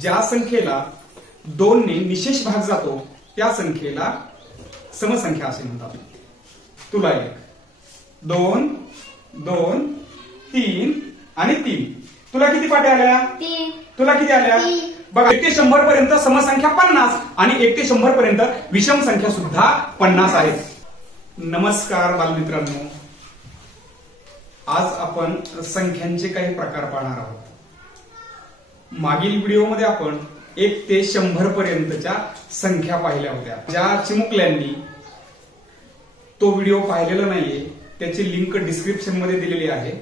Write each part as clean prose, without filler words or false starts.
ज्या संख्येला 2 ने निशेष भाग जातो त्या संख्येला समसंख्या असे म्हणतात. तुला 1, 2, 2, 3 आणि 3. तुला किती पाट्या आल्या? 3. तुला किती आल्या? बघा 1 ते 100 पर्यंत समसंख्या 50 आणि 1 ते 100 पर्यंत विषम संख्या सुद्धा 50 आहेत. नमस्कार बालमित्रांनो, आज आपण संख्यांचे काही प्रकार पाहणार आहोत. मागील व्हिडिओमध्ये आपण 1 ते 100 पर्यंतच्या संख्या पाहिल्या होत्या. ज्या चिमुकल्यांनी तो व्हिडिओ पाहिलेला नाहीये त्याची लिंक डिस्क्रिप्शन मध्ये दिलेली आहे.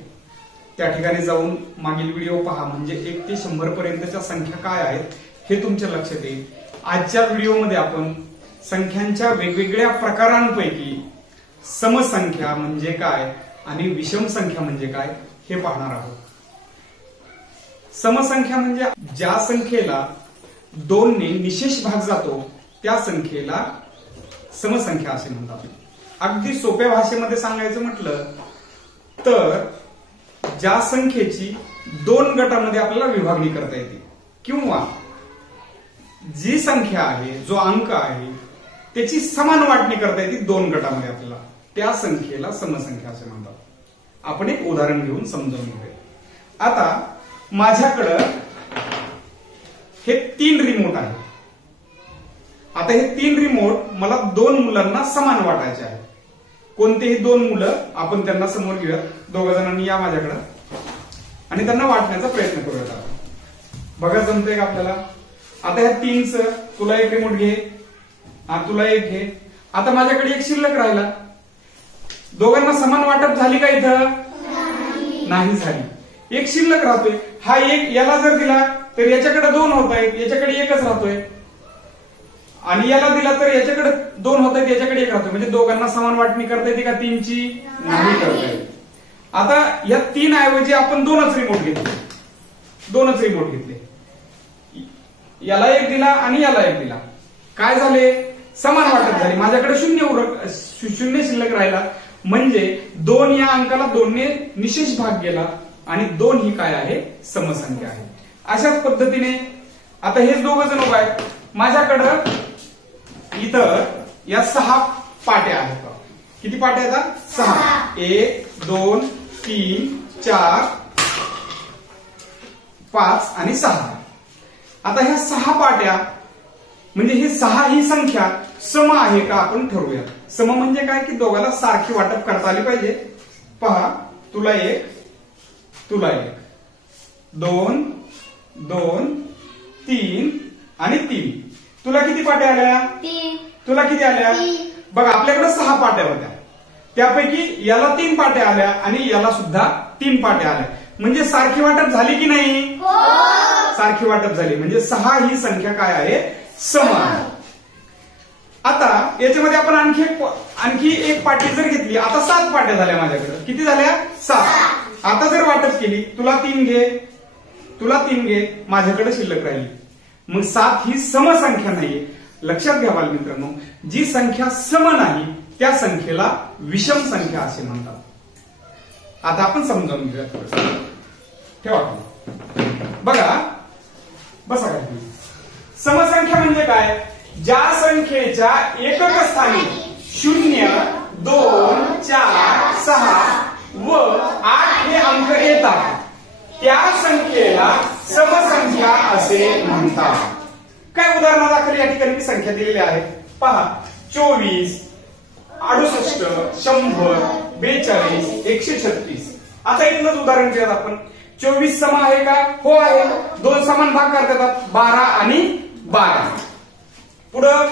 त्या ठिकाणी जाऊन मागील व्हिडिओ पहा, म्हणजे 1 ते 100 पर्यंतच्या संख्या काय आहेत हे तुमच्या लक्षात येईल. आजच्या व्हिडिओमध्ये आपण संख्यांच्या वेगवेगळ्या प्रकारांपैकी समसंख्या म्हणजे काय आणि विषम संख्या म्हणजे काय हे पाहणार आहोत. समसंख्या म्हणजे ज्या संख्येला 2 ने निशेष भाग जातो त्या संख्येला समसंख्या असे म्हणतात. अगदी सोप्या भाषेमध्ये सांगायचं म्हटलं तर ज्या संख्येची 2 गटामध्ये आपल्याला विभागणी करता येते किंवा जी संख्या आहे, जो अंक आहे त्याची समान वाटणी करता येते 2 गटामध्ये आपल्याला, त्या संख्येला समसंख्या असे म्हणतात. आपण एक उदाहरण घेऊन समजावून घेऊया. आता माझ्याकडं हे 3 रिमोट आहे. आता हे 3 रिमोट मला 2 मुलांना समान वाटायचे आहे. कोणतेही 2 मुलं आपण त्यांना समोर घेऊया. 2 जणांनी या माझ्याकडं आणि त्यांना वाटण्याचा प्रयत्न करूयात. बघा जमतंय का आपल्याला? आता ह्या 3च तुला एक रिमोट घे, तुला एक घे. आता माझ्याकडे एक शिल्लक राहिला. दोघांना समान वाटप झाली का इथं? नाही झाली. एक शिल्लक राहतोय. हा एक याला जर दिला तर याच्याकडे 2 होत आहेत, याच्याकडे एकच राहतोय. आणि याला दिला तर याच्याकडे 2 होत आहेत, याच्याकडे 1 राहतोय. म्हणजे दोघांना समान वाटणी करता येते का 3ची? नाही करता येत. आता या 3 ऐवजी आपण 2च रिमोट घेतले. 2च रिमोट घेतले. याला एक दिला आणि याला एक दिला. काय झाले? समान वाटप झाली. माझ्याकडे 0 शिल्लक राहिला. म्हणजे 2 या अंकाला 2 ने निशेष भाग गेला आणि 2 ही काय आहे? समसंख्या आहे. अशाच पद्धतीने आता हे 2 जण उभे आहेत. माझ्याकडं इथं या 6 पाट्या आहेत. किती पाट्या आहेत? 6. 1, 2, 3, 4, 5 आणि 6. आता ह्या 6 पाट्या म्हणजे ही 6 ही संख्या सम आहे का आपण ठरवूया. सम म्हणजे काय की दोघांना सारखी वाटप करता आली पाहिजे. पहा, तुला 1, तुला 1, 2, 2, 3 आणि 3. तुला किती पाट्या आल्या? 3. तुला किती आल्या? 3. बघा आपल्याकडे 6 पाट्या होत्या. त्यापैकी याला 3 पाट्या आल्या आणि याला सुद्धा 3 पाट्या आल्या. म्हणजे सारखी वाटप झाली की नाही? सारखी वाटप झाली. म्हणजे 6 ही संख्या काय आहे? सम आहे. आता याच्यामध्ये आपण आणखी एक पाटी जर घेतली. आता 7 पाट्या झाल्या माझ्याकडे. किती झाल्या? 7. आता जर वाटप केली, तुला 3 घे, तुला 3 घे, माझ्याकडे शिल्लक राहिली. मग 7 ही समसंख्या नाहीये. लक्षात घ्या बालमित्रांनो, जी संख्या सम नाही त्या संख्येला विषम संख्या असे म्हणतात. आता आपण समजावून घेऊया. ठेवा बघा, बसा काय. समसंख्या म्हणजे काय? ज्या संख्येच्या एकक स्थानी 0, 2, 4, 6 व 8 हे अंक येतात त्या संख्येला समसंख्या असे म्हणतात. काय उदाहरणादाखल या ठिकाणी संख्या दिलेल्या आहेत. पहा, 24, 68, 100, 42, 136. आता इथलंच उदाहरण घेऊयात आपण. 24 सम आहे का? हो आहे. 2 समान भाग करतात, 12 आणि 12. पुढं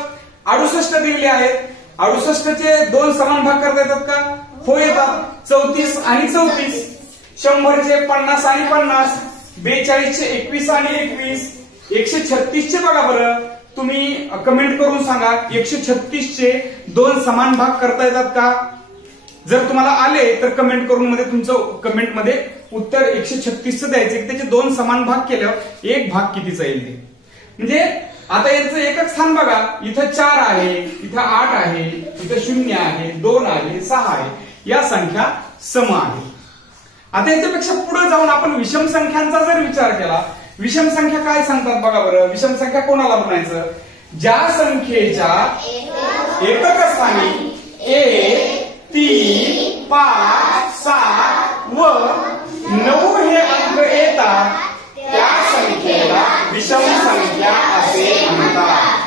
68 दिलेले आहेत. 68चे 2 समान भाग करता येतात का? हो येतात. 34 आणि 34. 100चे 50 आणि 50. 42चे 21 आणि 21. 136चे बघा बरं, तुम्ही कमेंट करून सांगा 136चे 2 समान भाग करता येतात का? जर तुम्हाला आले तर कमेंट करून मध्ये तुमचं कमेंट मध्ये उत्तर 136चं द्यायचं. त्याचे 2 समान भाग केल्यावर एक भाग कितीचा येईल ते. म्हणजे आता यांचं एकच स्थान बघा. इथं 4 आहे, इथं 8 आहे, इथं 0 आहे, 2 आहे, 6 आहे. या संख्या सम आहे. आता याच्यापेक्षा पुढे जाऊन आपण विषम संख्यांचा जर विचार केला विषम संख्या काय सांगतात बघा बरं. विषम संख्या कोणाला म्हणायचं? ज्या संख्येच्या एकक स्थानी 1, 3, 5, 7 व 9 हे अंक येतात त्या संख्येला विषम संख्या असे म्हणतात.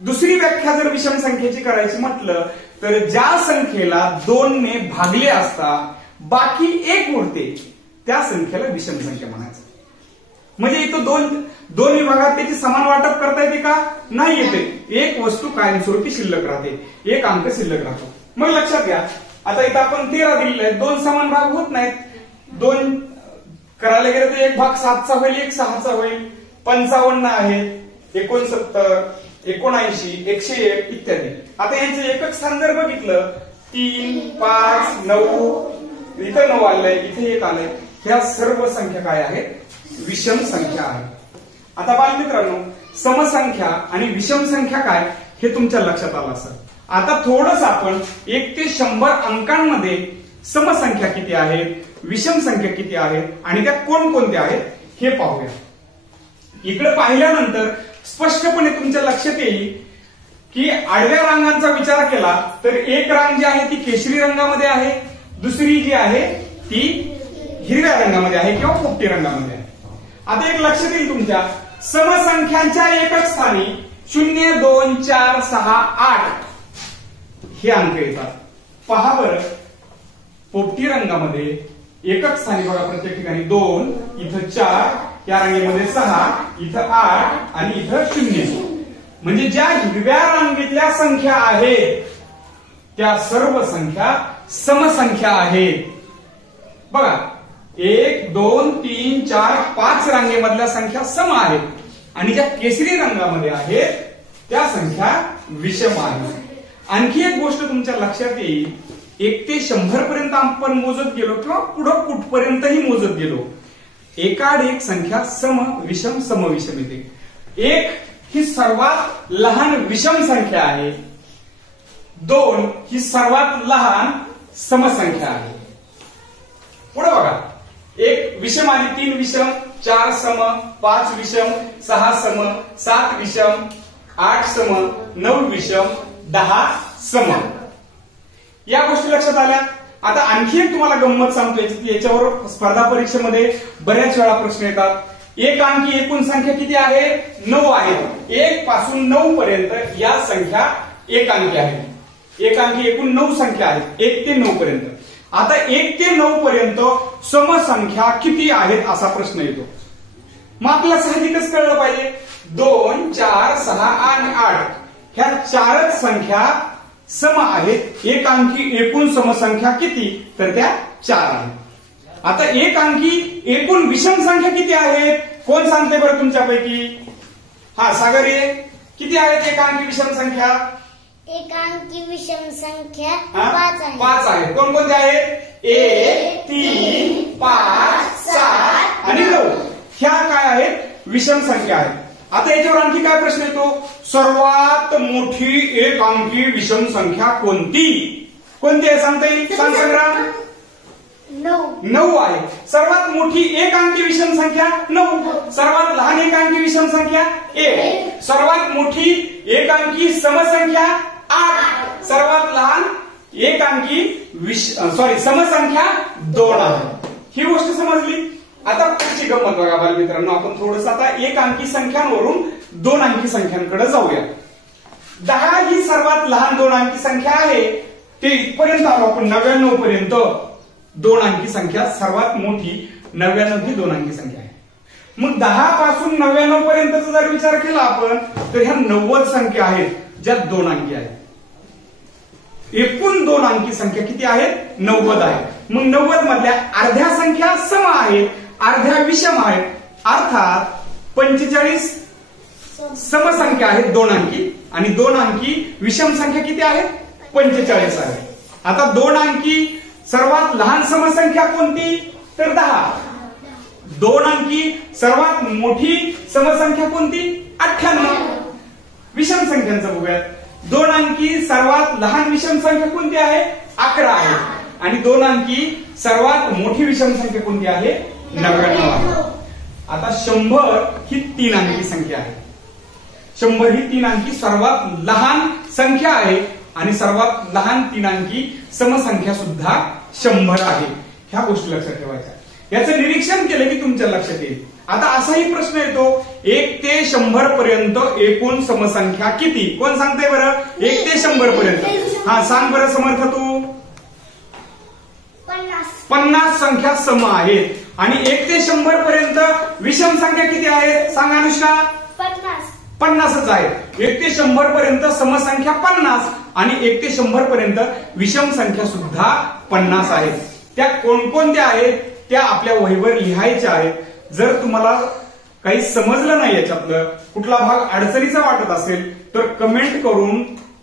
दुसरी व्याख्या जर विषम संख्येची करायची म्हटलं तर ज्या संख्येला 2 ने भागले असता बाकी 1 उरते त्या संख्येला विषम संख्या म्हणायचं. म्हणजे इथं दोन विभागात त्याची समान वाटप करता येते का? नाही येते. एक वस्तू कायमस्वरूपी शिल्लक राहते, एक अंक शिल्लक राहतो. मग लक्षात घ्या, आता इथं आपण 13 दिलेले आहेत, 2 समान भाग होत नाहीत. 2 करायला गेलं तर एक भाग 7चा होईल, एक 6चा होईल. 55 आहे, 69, 79, 101 इत्यादी. आता यांचं एकक स्थान जर बघितलं 3, 5, 9, इथं 9 आलंय, इथे 1 आलंय. ह्या सर्व संख्या काय आहेत? विषम संख्या आहे. आता बालमित्रांनो, समसंख्या आणि विषम संख्या काय हे तुमच्या लक्षात आलं असेल. आता थोडस आपण 1 ते 100 अंकांमध्ये समसंख्या किती आहेत, विषम संख्या किती आहेत आणि त्या कोणकोणत्या आहेत हे पाहूया. इकडे पाहिल्यानंतर स्पष्टपणे तुमच्या लक्षात येईल की आडव्या रांगांचा विचार केला तर एक रांग जी आहे ती केशरी रंगामध्ये आहे, दुसरी जी आहे ती हिरव्या रंगामध्ये आहे किंवा पोपटी रंगामध्ये आहे. आता एक लक्षात येईल तुमच्या, समसंख्यांच्या एकक स्थानी 0, 2, 4, 6, 8 हे अंक येतात. पहा बरं, पोपटी रंगामध्ये एकक स्थानी बघा प्रत्येक ठिकाणी 2, इथं 4, या रांगेमध्ये 6, इथं 8 आणि इथं 0. म्हणजे ज्या हिरव्या रांगेतल्या संख्या आहेत त्या सर्व संख्या समसंख्या आहेत. बघा, 1, 2, 3, 4, 5 रांगेमधल्या संख्या सम आहेत आणि ज्या केसरी रंगामध्ये आहेत त्या संख्या विषम आहेत. आणखी एक गोष्ट तुमच्या लक्षात येईल, 1 ते 100 पर्यंत आपण मोजत गेलो किंवा पुढं कुठपर्यंतही मोजत गेलो, एकाड एक संख्या सम विषम समविषम येते. 1 ही सर्वात लहान विषम संख्या आहे, 2 ही सर्वात लहान समसंख्या आहे. पुढे बघा, 1 विषम आली, 3 विषम, 4 सम, 5 विषम, 6 सम, 7 विषम, 8 सम, 9 विषम, 10 सम. या गोष्टी लक्षात आल्या. आता आणखी एक तुम्हाला गंमत सांगतोय की याच्यावर स्पर्धा परीक्षेमध्ये बऱ्याच वेळा प्रश्न येतात. एक अंकी एकूण संख्या किती आहे? 9 आहे. 1 पासून 9 पर्यंत या संख्या एक अंकी आहेत. एक अंकी एकूण 9 संख्या आहेत, 1 ते 9 पर्यंत. आता 1 ते 9 पर्यंत समसंख्या किती आहेत असा प्रश्न येतो. मग आपल्याला साहजिकच कळलं पाहिजे 2, 4, 6 आणि 8 ह्या 4च संख्या सम आहेत. एक अंकी एकूण समसंख्या किती? तर त्या 4 आहेत. आता एक अंकी एकूण विषम संख्या किती आहेत? कोण सांगते बरं तुमच्यापैकी? हा, सागर ये. किती आहेत एक अंकी विषम संख्या? एकांकी विषम संख्या 5 आहे. 5 आहेत. कोणकोणत्या आहेत? 1, 3, 5, 7 आणि 9 ह्या काय आहेत? विषम संख्या आहेत. आता याच्यावर आणखी काय प्रश्न येतो? सर्वात मोठी एक अंकी विषम संख्या कोणती? कोणती आहे सांगता येईल? सांग संग्राम. 9 आहे. सर्वात मोठी एक अंकी विषम संख्या 9. सर्वात लहान एक अंकी विषम संख्या 1. सर्वात मोठी एक अंकी समसंख्या 8. सर्वात लहान एक अंकी समसंख्या 2 आहे. ही गोष्ट समजली. आता पुढची गंमत बघा बालमित्रांनो, आपण थोडस आता एक अंकी संख्यांवरून 2 अंकी संख्यांकडे जाऊया. 10 ही सर्वात लहान 2 अंकी संख्या आहे. ते इथपर्यंत आलो आपण 99 पर्यंत. 2 अंकी संख्या सर्वात मोठी 99 ही 2 अंकी संख्या आहे. मग 10 पासून 99 पर्यंतचा जर विचार केला आपण तर ह्या 90 संख्या आहेत ज्या 2 अंकी आहेत. एकूण 2 अंकी संख्या किती आहेत? 90 आहे. मग 90 मधल्या अर्ध्या संख्या सम आहेत, अर्ध्या विषम आहेत. अर्थात 45 समसंख्या आहेत 2 अंकी आणि 2 अंकी विषम संख्या किती आहेत? 45 आहे. आता 2 अंकी सर्वात लहान समसंख्या कोणती? तर 10. 2 अंकी सर्वात मोठी समसंख्या कोणती? 98. विषम संख्यांचं बघूयात. 2 अंकी सर्वात लहान विषम संख्या कोणती आहे? 11 आहे. आणि 2 अंकी सर्वात मोठी विषम संख्या कोणती आहे? 99 आहे. आता 100 ही 3 अंकी संख्या आहे. 100 ही 3 अंकी सर्वात लहान संख्या आहे आणि सर्वात लहान 3 अंकी समसंख्या सुद्धा 100 आहे. ह्या गोष्टी लक्षात ठेवायच्या. याचं निरीक्षण केलं की तुमच्या लक्षात येईल. आता असाही प्रश्न येतो 1 ते 100 पर्यंत एकूण समसंख्या किती? कोण सांगताय बरं? 1 ते 100 पर्यंत. हा सांग बरं समर्थ तू. 50 संख्या सम आहेत आणि 1 ते 100 पर्यंत विषम संख्या किती आहेत? सांग अनुष्का. 50च आहे. 1 ते 100 पर्यंत समसंख्या 50 आणि 1 ते 100 पर्यंत विषम संख्या सुद्धा 50 आहेत. त्या कोणकोणत्या आहेत त्या आपल्या वहीवर लिहायच्या आहेत. जर तुम्हाला काही समजलं नाही याच्यातलं, कुठला भाग अडचणीचा वाटत असेल तर कमेंट करून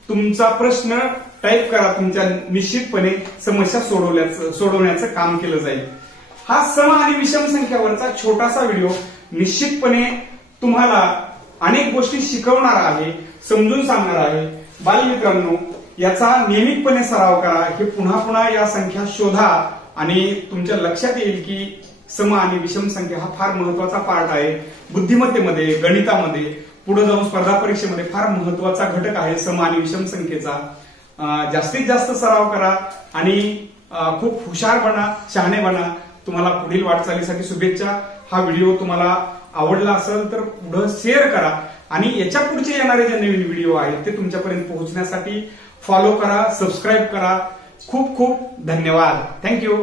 तुमचा प्रश्न टाईप करा. तुमच्या निश्चितपणे समस्या सोडवण्याचं काम केलं जाईल. हा सम आणि विषम संख्यावरचा छोटासा व्हिडिओ निश्चितपणे तुम्हाला अनेक गोष्टी शिकवणार आहे, समजून सांगणार आहे. बालमित्रांनो, याचा नियमितपणे सराव करा. हे पुन्हा पुन्हा या संख्या शोधा आणि तुमच्या लक्षात येईल की सम आणि विषम संख्या हा फार महत्वाचा पार्ट आहे. बुद्धिमत्तेमध्ये, गणितामध्ये, पुढे जाऊन स्पर्धा परीक्षेमध्ये फार महत्वाचा घटक आहे सम आणि विषम संख्येचा. जास्तीत जास्त सराव करा आणि खूप हुशार बना, शहाणे बना. तुम्हाला पुढील वाटचालीसाठी शुभेच्छा. हा व्हिडिओ तुम्हाला आवडला असेल तर पुढे शेअर करा आणि याच्या पुढचे येणारे जे नवीन व्हिडिओ आहेत ते तुमच्यापर्यंत पोहोचण्यासाठी फॉलो करा, सबस्क्राईब करा. खूप खूप धन्यवाद. थँक्यू.